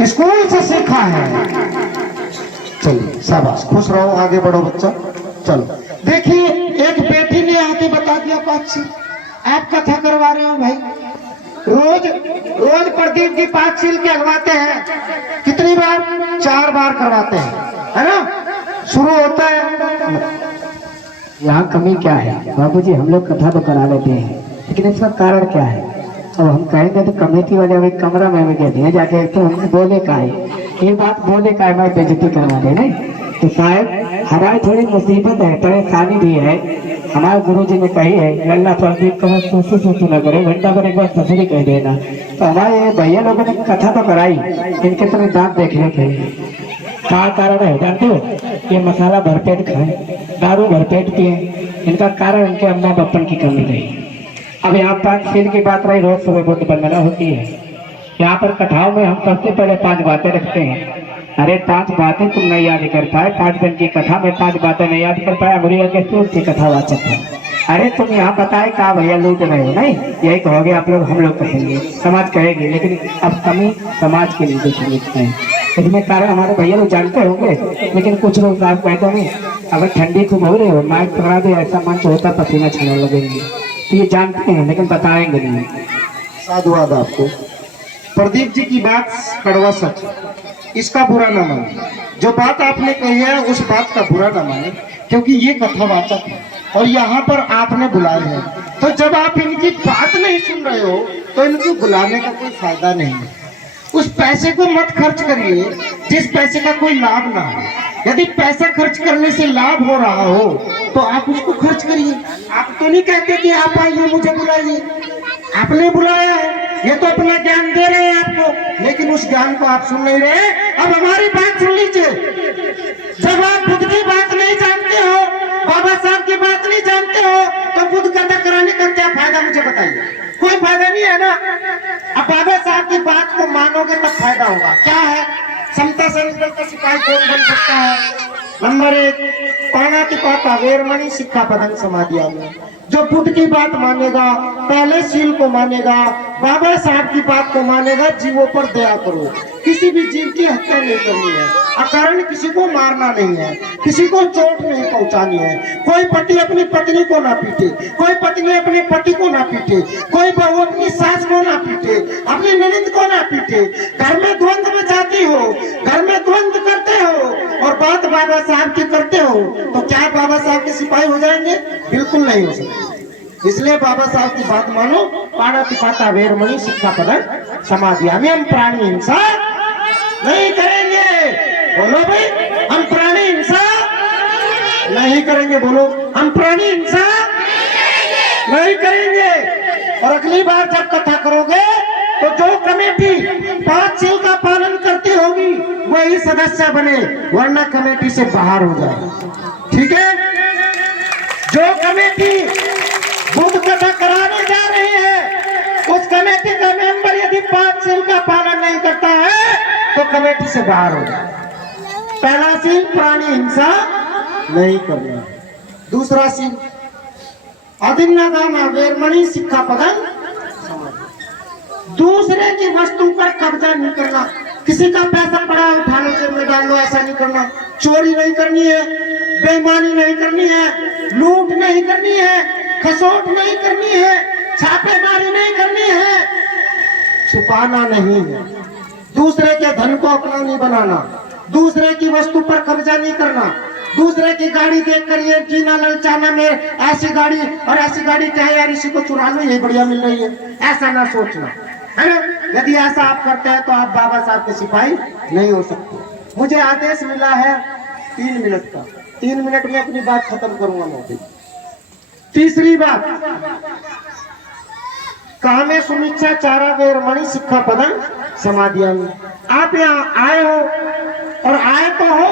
School से सीखा है। चलिए शाबाश, खुश रहो, आगे बढ़ो बच्चा। चलो देखिए, एक बेटी ने आके बता दिया पाँच, आप कथा करवा रहे हो भाई। रोज रोज प्रदीप जी 5 सील कहलवाते हैं, कितनी बार? 4 बार करवाते हैं, है ना। शुरू होता है, यहाँ कमी क्या है बाबूजी? हम लोग कथा तो करा लेते हैं, लेकिन इसका कारण क्या है? अब हम कहेंगे तो कमेटी वाले अभी कमरा में कहते हैं जाके, तो हम बोले का है ये बात, बोले का है मैं बेइज्जती करवा दे नहीं। तो शायद हमारी थोड़ी मुसीबत है, परेशानी भी है। हमारे गुरु जी ने कही है अल्लाह प्रदीप कमर सोचू न करे, घंटा पर एक बार सफरी कह देना। तो हमारे भैया लोगों ने कथा तो कराई, इनके तो दांत देखने के क्या कारण है जानते हो? ये मसाला भरपेट खाए, दारू भरपेट पिए, इनका कारण इनके अम्मा बप्पन की कमी रही। अब यहाँ 5 सील की बात रही, रोज सुबह बुद्ध बंदना होती है। यहाँ पर कथाओं में हम सबसे पहले 5 बातें रखते हैं। अरे 5 बातें तुम नहीं याद कर पाए, 5 दिन की कथा में 5 बातें नहीं याद कर पाए, मुरिया के सूर की कथा वाचक है। अरे तुम यहाँ बताए कहा भैया लूट रहे हो, नहीं यही कहोगे आप लोग, हम लोग कहेंगे, समाज कहेगी। लेकिन अब कमी समाज के लिए समझते हैं, इसमें कारण हमारे भैया लोग जानते होंगे, लेकिन कुछ लोग साफ कहते नहीं। अगर ठंडी खूब हो रही हो, माइक पकड़ा दे, ऐसा मंच होता पसीना छाने लगेंगे, तो ये जानते हैं लेकिन बताएंगे नहीं। साधुवाद आपको। प्रदीप जी की बात कड़वा सच, इसका बुरा ना माने। जो बात आपने कही है उस बात का बुरा ना माने, क्योंकि ये कथावाचक है और यहाँ पर आपने बुलाए हैं। तो जब आप इनकी बात नहीं सुन रहे हो तो इनको बुलाने का कोई फायदा नहीं है। उस पैसे को मत खर्च करिए जिस पैसे का कोई लाभ ना हो। यदि पैसा खर्च करने से लाभ हो रहा हो तो आप उसको खर्च करिए। आप तो नहीं कहते कि आप आइए मुझे बुलाइए, आपने बुलाया है, ये तो अपना ज्ञान दे रहे हैं आपको, लेकिन उस ज्ञान को आप सुन नहीं रहे। अब हमारी बात सुन लीजिए। जब आप बुद्ध की बात नहीं जानते हो, बाबा साहब की बात नहीं जानते हो, तो बुद्ध कथा कराने का क्या फायदा, मुझे बताइए। कोई फायदा नहीं है ना। अब बाबा साहब की बात को मानोगे तब फायदा होगा। क्या है? समता सेंट्रल का सिपाही कौन बन सकता है? नंबर 1, पाणातिपाता वेरमणि शिक्षा पदम समाधिया में। जो बुद्ध की बात मानेगा, पहले सील को मानेगा, बाबा साहब की बात को मानेगा, जीवों पर दया करो। किसी भी जीव की हत्या नहीं करनी है, अकारण किसी को मारना नहीं है, किसी को चोट नहीं पहुंचानी है। कोई पति अपनी पत्नी को ना पीटे, कोई पत्नी अपने पति को ना पीटे, कोई बहू अपनी सास को ना पीटे, अपनी ननद को ना पीटे। घर में द्वंद्व में जाती हो, घर में द्वंद्व करते हो और बात बाबा साहब की करते हो, तो क्या बाबा साहब के सिपाही हो जाएंगे? बिल्कुल नहीं हो सकते। इसलिए बाबा साहब की बात मानो। पाणातिपाता वेरमणि शिक्षा पदम समाधियामि। हम प्राणी हिंसा नहीं करेंगे, बोलो भाई। हम प्राणी हिंसा नहीं करेंगे, बोलो। हम प्राणी हिंसा नहीं करेंगे। और अगली बार जब कथा करोगे तो जो कमेटी 5 सील का पालन करती होगी वही सदस्य बने, वरना कमेटी से बाहर हो जाए। ठीक है? जो कमेटी बुद्ध कथा कराने जा रही है उस कमेटी का मेंबर यदि 5 सील का पालन नहीं करता है तो कमेटी से बाहर हो जाए। पहला सील प्राणी हिंसा नहीं करना। दूसरा सील अदिन्नादाना वेरमणि शिक्षा पदम। दूसरे की वस्तु पर कब्जा नहीं करना। किसी का पैसा पड़ा उठाने जेब में डाल लो, ऐसा नहीं करना। चोरी नहीं करनी है, बेईमानी नहीं करनी है, लूट नहीं करनी है, खसोट नहीं करनी है, छापेमारी नहीं करनी है, छुपाना नहीं है, दूसरे के धन को अपना नहीं बनाना, दूसरे की वस्तु पर कब्जा नहीं करना, दूसरे की गाड़ी देखकर ये जीना ललचाना में ऐसी गाड़ी और ऐसी गाड़ी क्या यार, इसी को चुरा लो, ये बढ़िया मिल रही है, ऐसा ना सोचना, है ना। यदि ऐसा आप करते हैं तो आप बाबा साहब के सिपाही नहीं हो सकते। मुझे आदेश मिला है 3 मिनट का, 3 मिनट में अपनी बात खत्म करूंगा मैं। तीसरी बात, कामे सुमिच्छा चारा वेरमणि शिक्षा पदम समाधिया में। आप यहाँ आए हो और आए तो हो,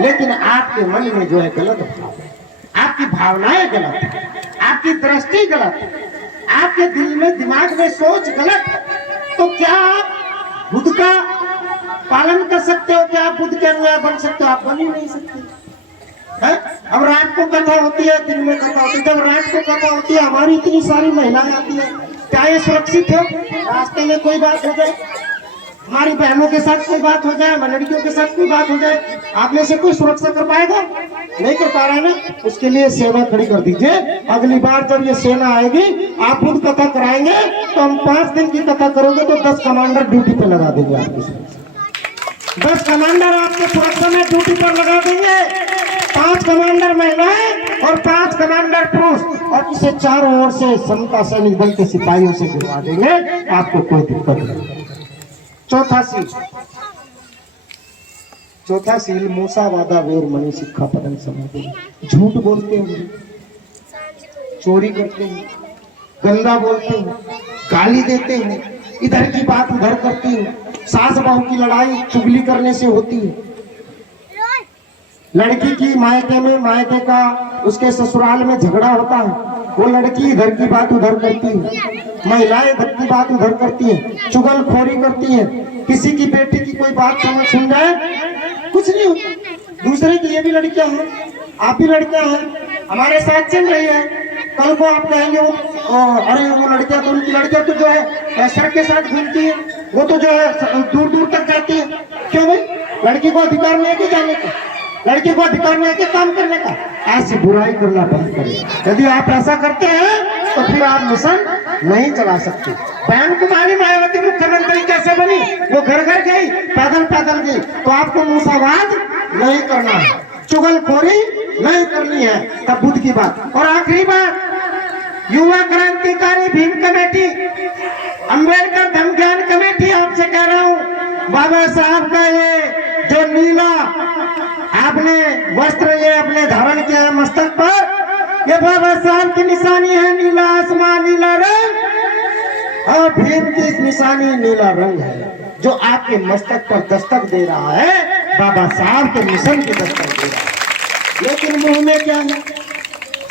लेकिन आपके मन में जो है गलत भाव है, आपकी भावनाएं गलत है, आपकी दृष्टि गलत है, आपके दिल में दिमाग में सोच गलत है। तो क्या आप बुद्ध का पालन कर सकते हो? क्या आप बुद्ध के अनुयायी बन सकते हो? आप बन ही नहीं सकते। है? अब रात को कथा होती है, दिन में कथा होती है। जब रात को कथा होती है हमारी इतनी सारी महिलाएं आती है, क्या ये सुरक्षित है? रास्ते में कोई बात हो जाए, हमारी बहनों के साथ कोई बात हो जाए, हमारी लड़कियों के साथ कोई बात हो जाए, आप में से कोई सुरक्षा कर पाएगा? नहीं कर पा रहा है ना, उसके लिए सेना खड़ी कर दीजिए। अगली बार जब ये सेना आएगी, आप खुद कथा कराएंगे तो हम 5 दिन की कथा करोगे तो 10 कमांडर ड्यूटी पे लगा देंगे आपकी सुरक्षा। 10 कमांडर आपके सुरक्षा में ड्यूटी पर लगा देंगे, 5 कमांडर महिलाएं और 5 कमांडर पुरुष, और इसे चारों ओर से समता सैनिक दल के सिपाहियों से गिरवा देंगे, आपको कोई दिक्कत नहीं। चौथा सील मूसा वादा वेर मणि सिक्खा पदम समाधि। झूठ बोलते हैं, चोरी करते हैं, गंदा बोलते हैं, गाली देते हैं, इधर की बात उधर करते हैं, सास बहू की लड़ाई चुगली करने से होती है, लड़की की मायके में, मायके का उसके ससुराल में झगड़ा होता है, वो लड़की इधर की बात उधर करती है, महिलाएं इधर की बात उधर करती है, चुगलखोरी करती है, किसी की बेटी की कोई बात समझ सुन जाए कुछ नहीं होता। दूसरे की ये भी लड़कियां हैं, आप भी लड़कियां हैं, हमारे साथ चल रही है, कल को आप कहेंगे अरे वो लड़कियां तो, उनकी लड़कियां तो जो है सड़क के साथ घूमती है, वो तो जो है दूर दूर तक जाती है। क्यों भाई? लड़की को अधिकार नहीं है कि जाने का, लड़की को अधिकार नहीं है कि काम करने का। ऐसी बुराई करना बंद करें। यदि आप ऐसा करते हैं तो फिर आप मिशन नहीं चला सकते। बहन कुमारी मायावती मुख्यमंत्री कैसे बनी? वो घर घर गई, पैदल पैदल गई। तो आपको मूसावाद नहीं करना है, चुगलखोरी नहीं करनी है। तब बुद्ध की बात। और आखिरी बात, युवा क्रांतिकारी भीम कमेटी, अंबेडकर धम्म ज्ञान कमेटी, आपसे कह रहा हूँ, बाबा साहब का ये जो नीला आपने वस्त्र ये अपने धारण किया है मस्तक पर, ये बाबा साहब की निशानी है, नीला आसमान, नीला रंग, और भीम की निशानी नीला रंग है, जो आपके मस्तक पर दस्तक दे रहा है, बाबा साहब के मिशन की दस्तक दे रहा है। लेकिन मुंह में क्या है,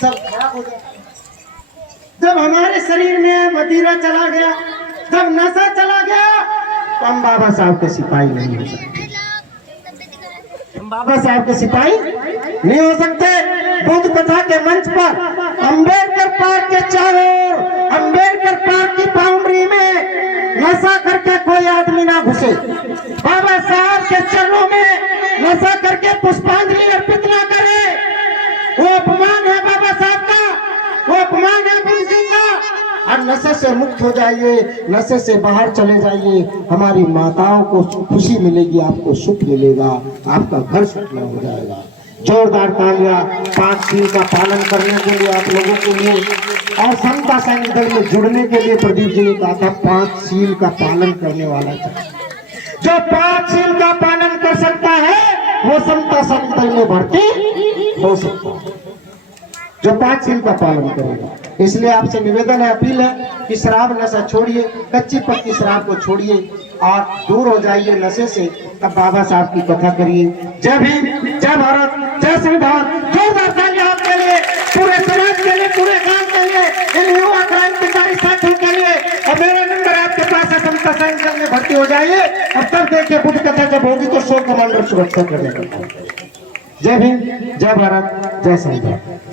सब खराब हो गया। जब हमारे शरीर में मदिरा चला गया, जब नशा चला गया, तो हम बाबा साहब के सिपाही नहीं हो सकते। बाबा साहब के सिपाही नहीं हो सकते। बुद्ध कथा के मंच पर अंबेडकर पार्क के चारों ओर, अंबेडकर पार्क की बाउंड्री में नशा करके कोई आदमी ना घुसे। बाबा साहब के चरणों में नशा करके पुष्पांजलि अर्पित ना करे। वो अपमान है बाबा साहब का, वो अपमान है बुद्ध जी का। और नशे से मुक्त हो जाइए, नशे से बाहर चले जाइए, हमारी माताओं को खुशी मिलेगी, आपको सुख मिलेगा, आपका घर सुखना हो जाएगा। जोरदार तालियां 5 सील का पालन करने के लिए आप लोगों के लिए, और समता सैनिक दल में जुड़ने के लिए प्रदीप जी ने कहा था 5 सील का पालन करने वाला था। जो 5 सील का पालन कर सकता है वो समता सैनिक दल में भर्ती हो सकता है, जो 5 सील का पालन करेगा। इसलिए आपसे निवेदन है, अपील है कि शराब नशा छोड़िए, कच्ची पक्की शराब को छोड़िए और दूर हो जाइए नशे से। तब बाबा साहब की कथा करिए। जय भीम, जय भारत, जय संविधान। जोरदार तालियां आपके लिए, पूरे समाज के लिए, पूरे गांव के लिए, इन युवा क्रांतिकारी साथियों के लिए। और मेरा नंबर आपके पास है, समता सैनिक दल में भर्ती हो जाइए। और तब देखिए बुद्ध कथा जब होगी तो 100 कमांडर सुरक्षा करने का। जय भीम, जय भारत, जय संविधान।